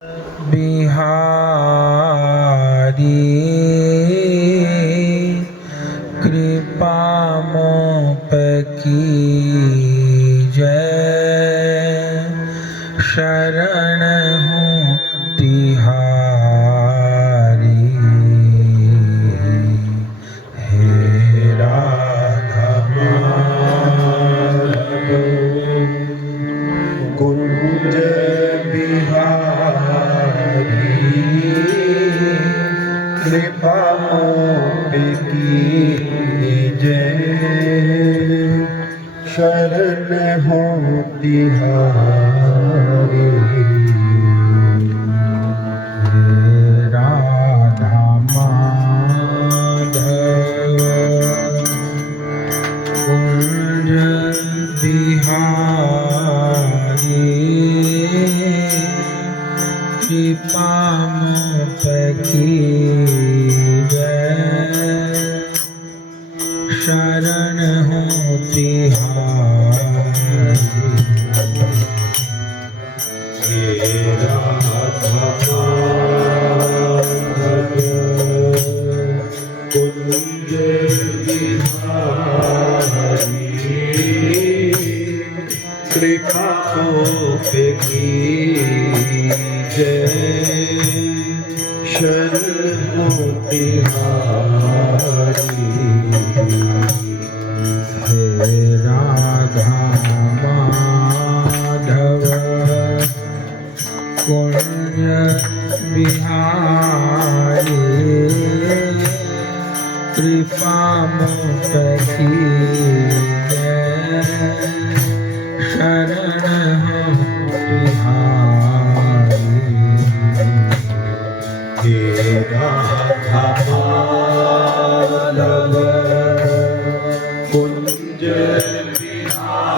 बिहारी कृपा मोप कीजय, शरण हूँ तिहारी। हे राधा माधव कुंज बिहारी, कृपा मोप कीजय, शरण हूँ तिहारी। हे राधा माधव कुंज बिहारी, कृपा मोप कीजय, शरण हूँ तिहारी। हे राधा माधव कुंज बिहारी, कृपा मोप कीजय, शरण हूँ तिहारी। हे राधा माधव कुंज बिहारी, कृपा मोप कीजय, शरण हूँ तिहारी। हे राधा माधव कुंज बिहारी,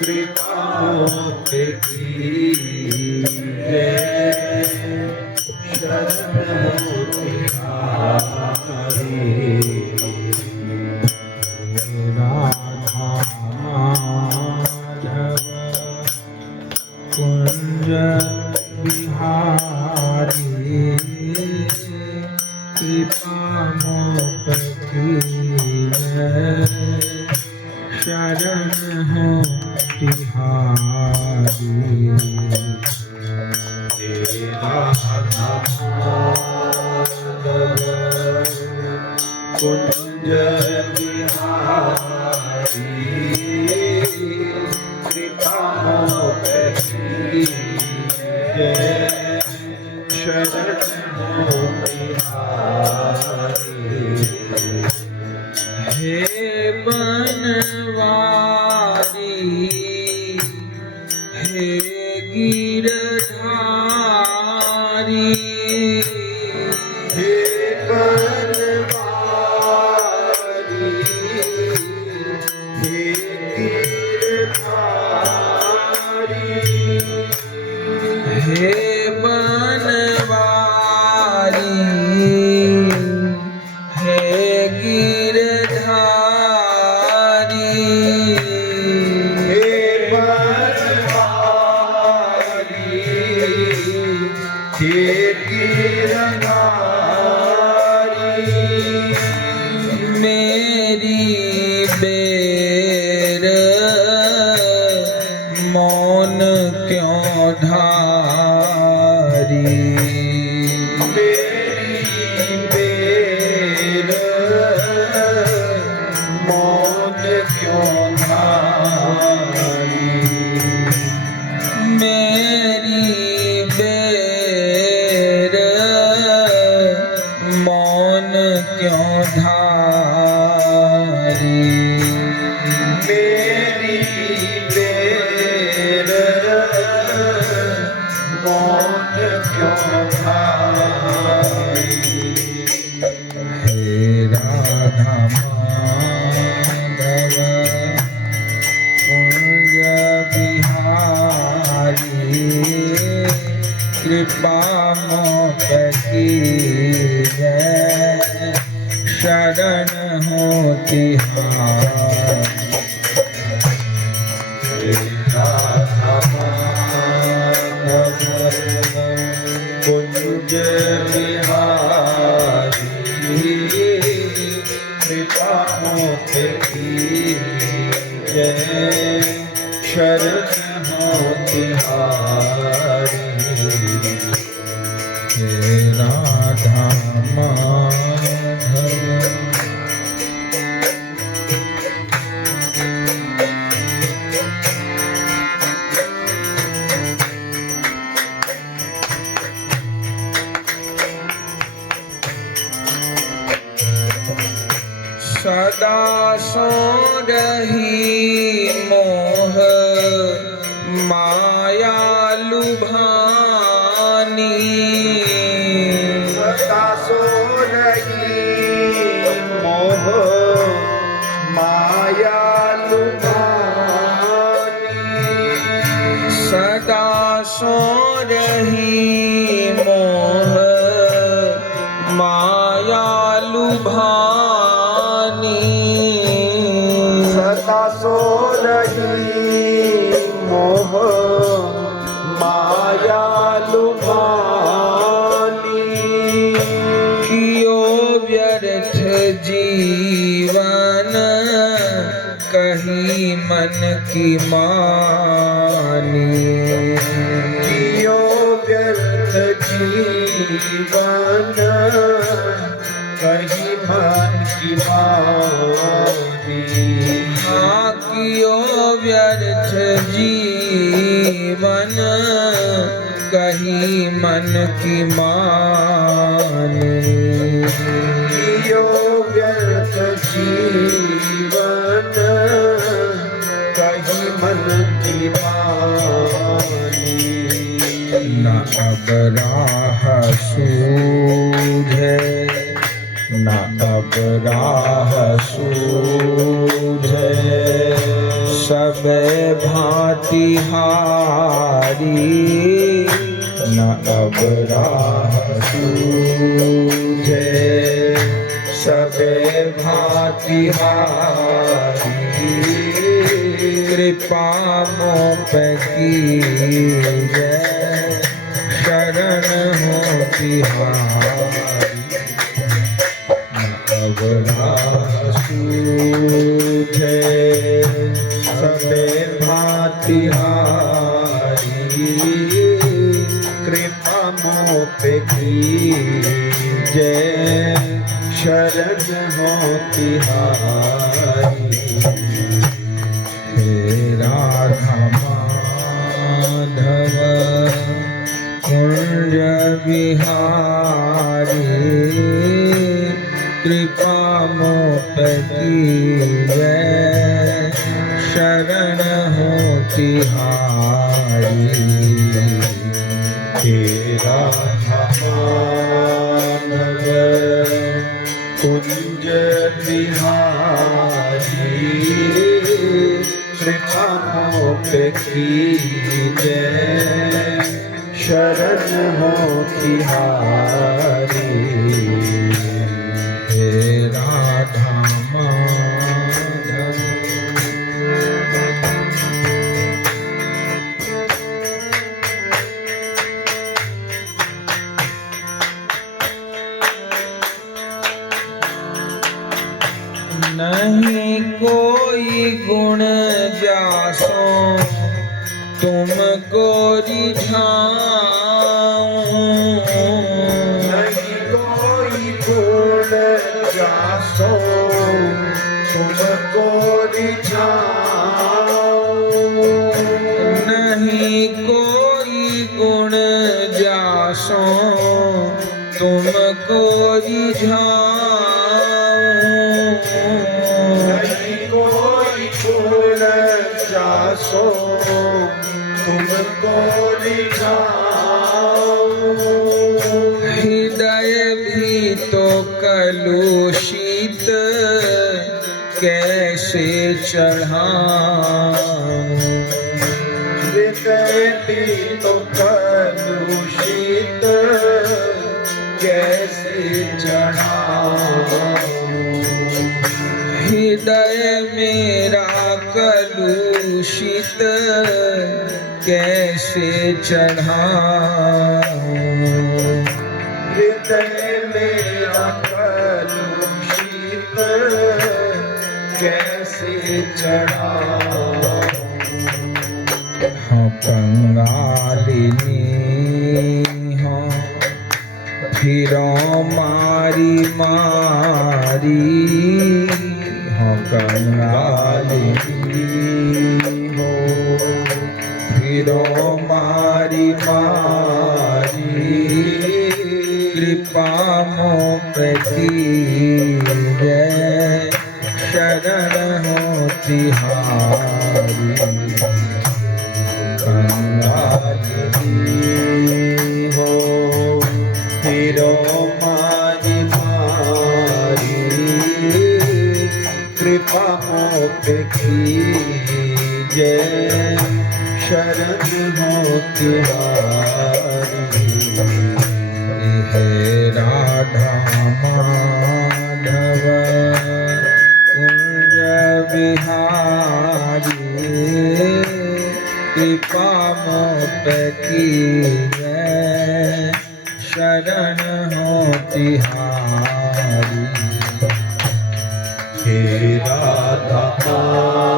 कृपा मोप कीजय, शरण हूँ तिहारी। राधा माधव कुंज बिहारी, कृपा मोप कीजय, शरण हूँ तिहारी। हे राधा माधव कुंज बिहारी, कृपा मोप कीजय, शरण हूँ तिहारी। हे बनवारी हे गिरधारी, हे बनवारी हे गिरधारी, हे बनवारी हे गिरधारी, हे बनवारी हे गिरधारी। मेरी बेर मौन क्यों धारी, मेरी बेर मौन क्यों धारी, मेरी बेर मौन क्यों धारी, मेरी बेर मौन क्यों धारी। हे राधा माधव कुंज बिहारी, कृपा मोप कीजय, शरण हूँ तिहारी। राधा बिहारी हे राधा माधव। सदा सो रही मोह माया लुभानी, सदा सो रही मोह माया लुभानी, सदा सो रही मोह माया लुभानी, सदा सो रही मोह माया लुभानी, कियो व्यर्थ जीवन कही मन की मानी, कियो व्यर्थ जीवन कही मन की मानी, हाँ कियो व्यर्थ जीवन कही मन की मानी, कियो व्यर्थ जीवन कही मन की मानी, न अब राह सूझे न अब राह सूझे सब भांति हारी, न अब राह सूझे सब भांति हारी, कृपा मों पे कीजै शरण हो तिहारी, अब राह सूझे सबे भांति हारी, कृपा मों पे कीजै शरण हो तिहारी, हे राधा माधव कुंज बिहारी, कृपा मों पे कीजै शरण हो तिहारी, हे राधा माधव कुंज बिहारी, कृपा मों पे कीजै शरण हो तिहारी, हे राधा माधव। नहीं कोई गुण जासो तुमको रिझाऊं, नहीं कोई गुण जासो तुमको रिझाऊं, नहीं कोई गुण जासो तुमको रिझाऊं, नहीं कोई गुण जासो तुमको रिझाऊं, हृदय भी तो कलुषित कैसे चढ़ाऊं, हृदय भी तो कलुषित कैसे चढ़ाऊं, हृदय मेरा कलुषित कैसे चढ़ाऊं, हृदय मेरा कलुषित कैसे चढ़ाऊं, हाँ कंगालिनी हाँ फिरो मारी मारी हाँ कंगालिनी हो फिरो मारी मारी कृपा मोह पे कीजय शरण हो तिहारी कंगालिनी हो फिरो मारी मारी कृपा मोह पे कीजय शरण हो तिहारी हे राधा माधव कुंज बिहारी कृपा मोह पे कीजय शरण हो तिहारी हे राधा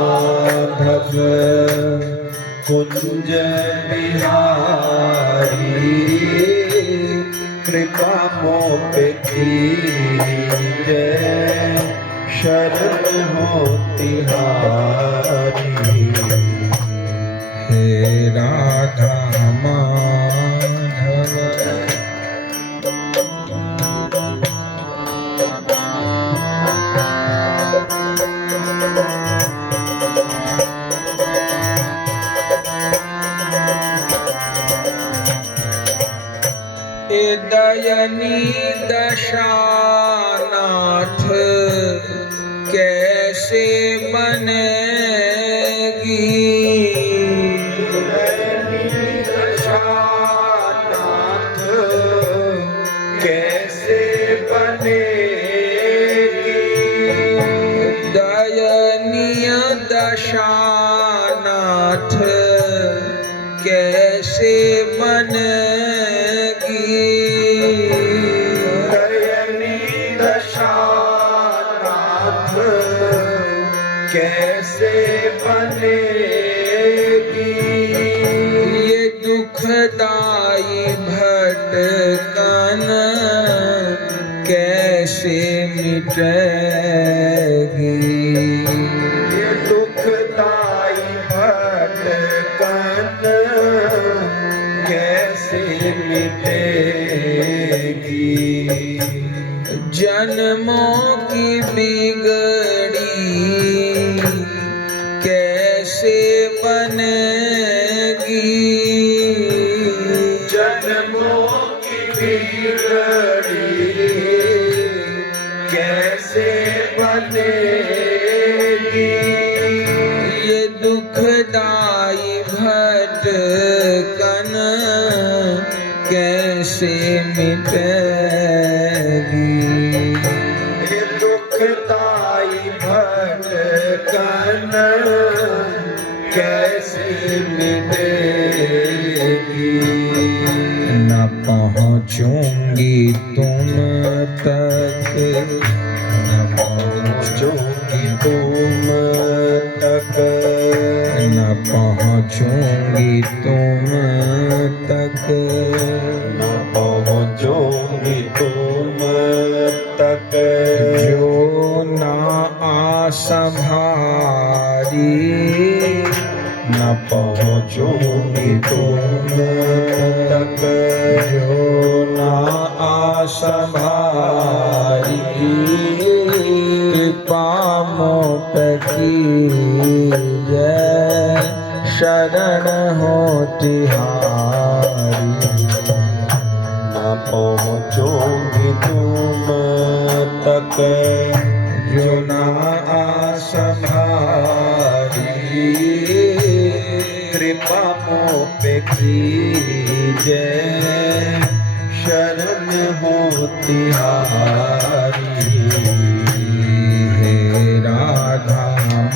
माधव कुंज बिहारी कृपा मोह पे कीजय शरण हो तिहारी हे राधा माधव दयनी दशानाथ कैसे बनेगी दशानाथ कैसे बनेगी दयनीय दशानाथ कैसे बनेगी दयनी दशानाथ कैसे बनेगी ये दुखदाई भटकन कैसे मिटेगी ये दुखदाई भटकन कैसे मिटेगी जन्मों की बिगड़ी कैसे बनेगी जन्मों की बिगड़ी कैसे बनेगी ये दुखदाई भटकन कैसे मिटेगी ये दुखदाई भटकन कैसे मिटेगी न पहुँचूंगी तुम तक न पहुँचूंगी तुम तक न पहुँचूंगी तुम तक न पहुँचूंगी तुम तक जो ना आसभारी न पहुँचूंगी तुम तक जो ना आसभारी कृपा मोह पे कीजय शरण हो तिहारी न पहुँचूंगी तुम तक जो ना आसभारी कृपा मोह पे कीजय शरण हो तिहारी हे राधा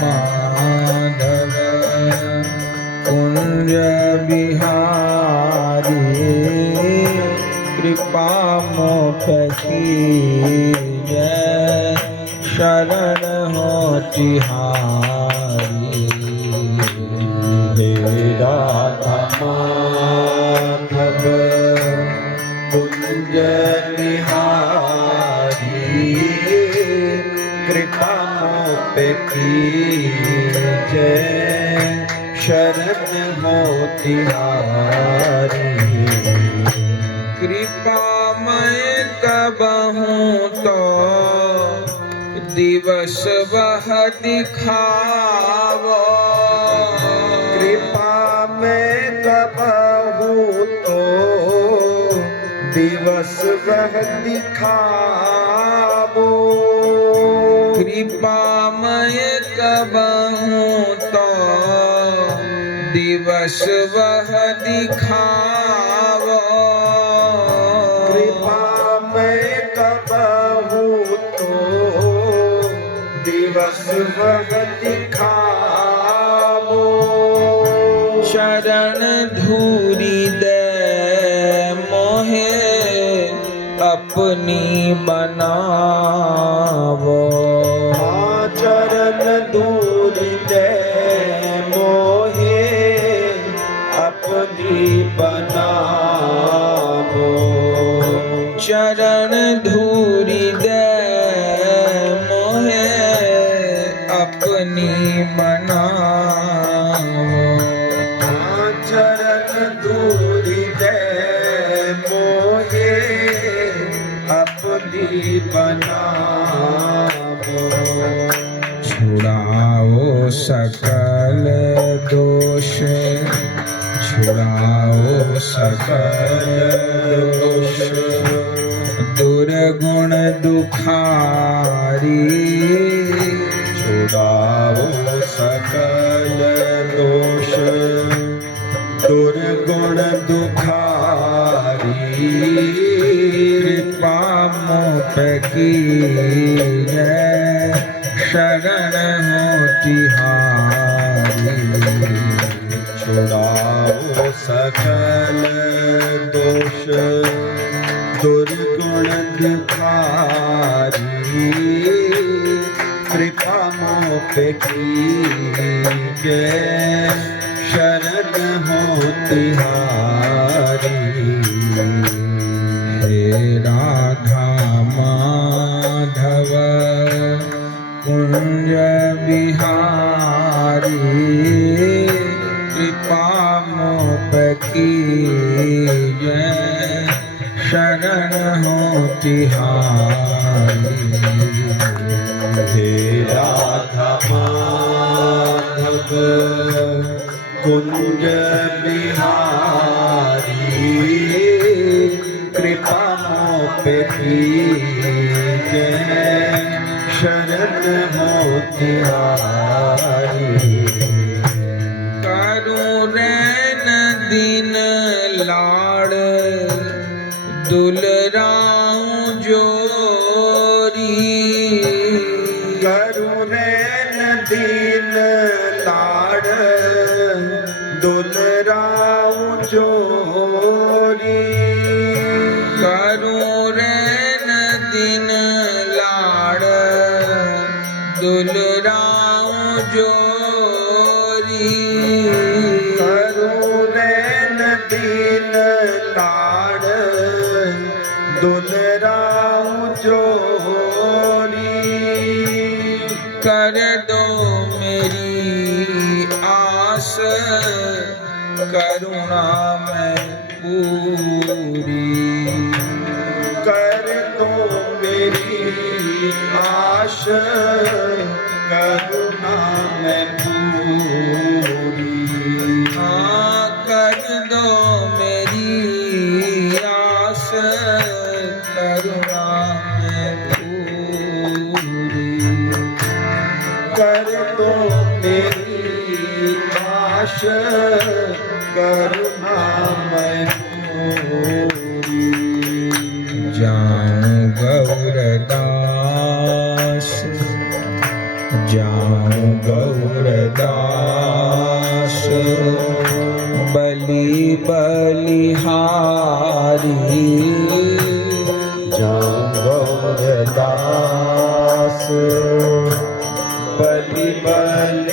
माधव कुंज बिहारी कृपा मोह पे कीजय शरण हो तिहारी हे राधा माधव कुंज बिहारी कृपा मोप कीजय शरण मोति हारी। कृपा मैं कबहूँ तो दिवस वह दिखावो। कृपा में कबहूँ तो दिवस वह दिखावो। कृपा मैं कबहूँ तो दिवस वह दिखावो। कृपा में कबहूँ तो दिवस वह दिखावो। चरण धूरी दे मोहे अपनी बनावो। चरण दूरी दे मोहे अपनी बनावो। चरण धूरी दे मोहे अपनी बनावो। चरण दूरी दे मोहे अपनी बनावो। छुड़ाओ सकल दोष, छुड़ाओ सकल दोष, दुर्गुण दुखारी। छुड़ाओ सकल दोष दुर्गुण दुखारी। कृपा मोप कीजय शरण होती हारी। छुड़ाओ सकल दोष दुर्गुण दुखारी। कृपा मोप कीजय शरण होती हारी। हे राधा माधव कुंज बिहारी कृपा मोप कीजय शरण होती हारी। हे राधा माधव कुंज बिहारी कृपा मोप कीजय शरण मोति हारी। करूं रैन दिन लाड़ दुलराऊं जोरी। करूं रैन दिन लाड़ दुलराऊं जोरी। करूं रैन दिन लाड़ दुलराऊं जोरी। करूं रैन दिन लाड़ दुलराऊं जोरी। कर दो मेरी आस करुणा में पूरी। कर दो मेरी आश करुणा में पूरी। हाँ कर दो मेरी आस करुणा में पूरी। कर दो मेरी आश करुणा में पूरी। जाऊं गौरदास, जाऊं गौरदास बलि बलिहारी। जाऊं गौरदास बलि बलिहारी।